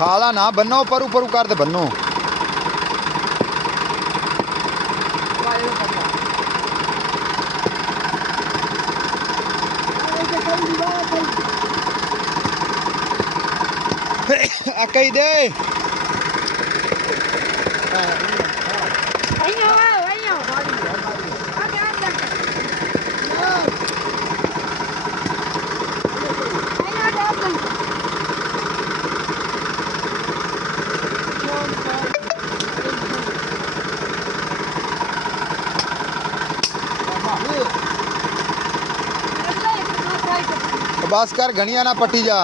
खाला ना बनो परू परू कर दे बनो कही दे बस कर घनिया ना पट्टी जा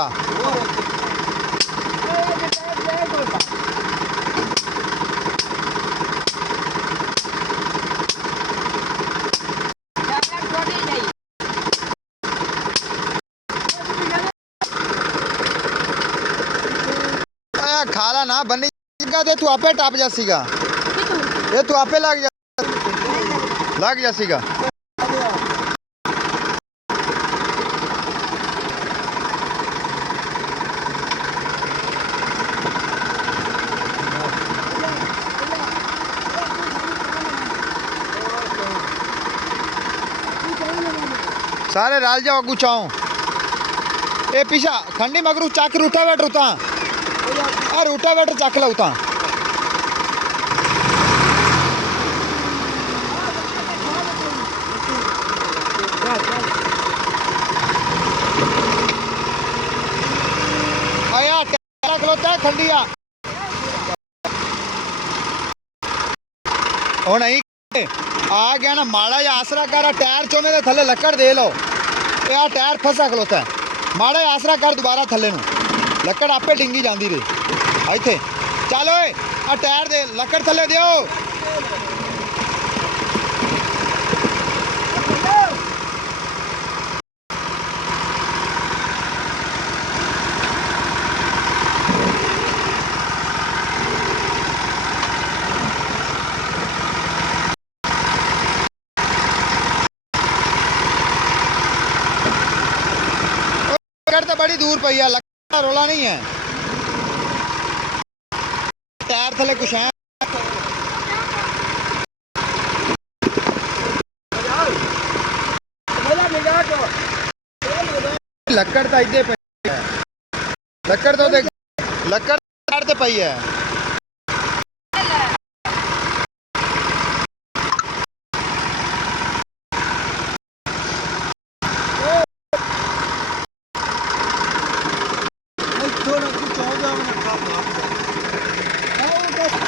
खाला ना बनी दे तू आपे टप जासीगा ये तू आपे लग जासीगा सारे राल जाओ अगू चाओ ए पीछा खंडी मगरू चक रूटा वेट उता आ रूटा वेट चक ला उता आया टेरा खलोता है खंडिया ओ नहीं आ गया ना माड़ा या आसरा कर टायर चोमे दे थले लकड़ दे लो आ टायर फसा खलोता है माड़ा आसरा कर दोबारा थले नू लकड़ आपे डिंगी जाती रही इत्थे चलो आ टायर दे लकड़ थले दियो तो बड़ी दूर पई है लकड़ रोला नहीं है टायर थले कुछ है लकड़ तो इधे पई है लकड़ तो देख लकड़ ते पई है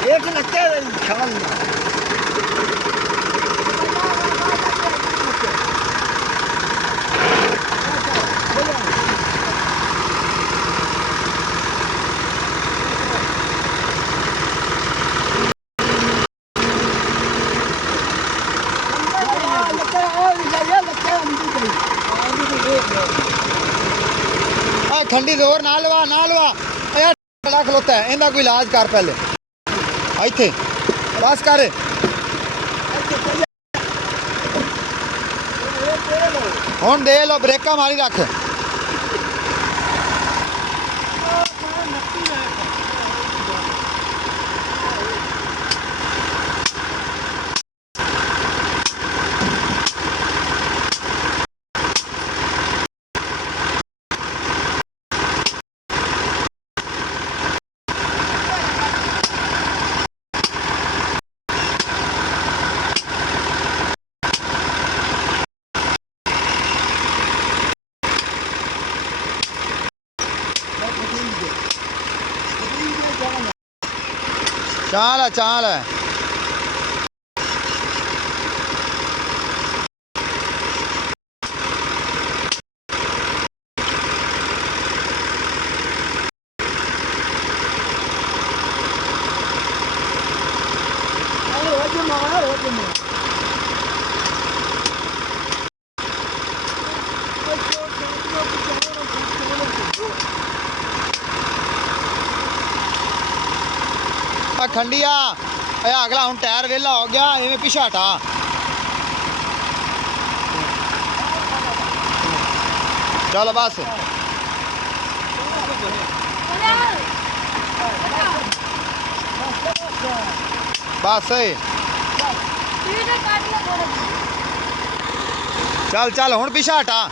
एक लगते खवन खंडी जोर ना लवा खड़ा खलोता है इनका कोई इलाज कर पहले इत्थे बस कर हुण दे लो ब्रेका मारी रख चाल है चाल है खंडिया ਇਹ ਅਗਲਾ ਹੁਣ ਟਾਇਰ ਵੇਲਾ ਹੋ ਗਿਆ ਐਵੇਂ ਪਿੱਛੇ ਹਟਾ ਚੱਲ ਬਸ ਬਸ ਚੱਲ ਚੱਲ ਹੁਣ ਪਿੱਛੇ ਹਟਾ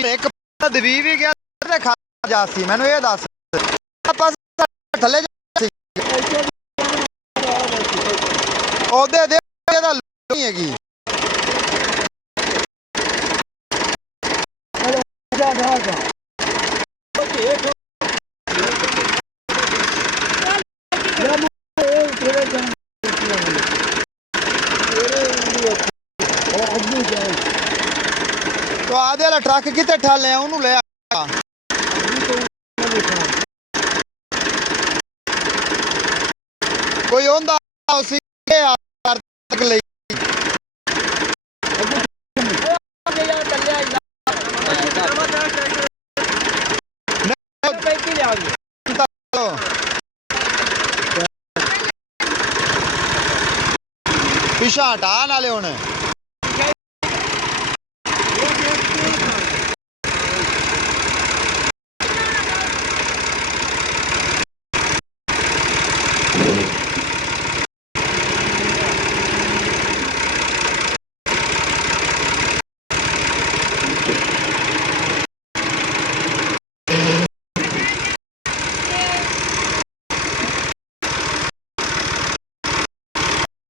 ਇੱਕ ਦਵੀ ਵੀ ਗਿਆ ਤੇ ਖਾ ਜਾ ਸੀ ਮੈਨੂੰ ਇਹ ਦੱਸ ਆਪਾਂ ਥੱਲੇ ਜਾ ਸੀ ਉਹਦੇ ਦੇ ਇਹਦਾ ਨਹੀਂ ਹੈਗੀ तो आधे वाला ट्रक कितने ठाले उन्होंने ले आ कोई होंदा उसी तक ले पिछा हटा नाले होने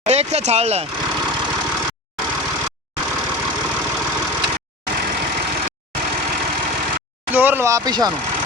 एक से छाड़ ले जोर लवा पिछा नू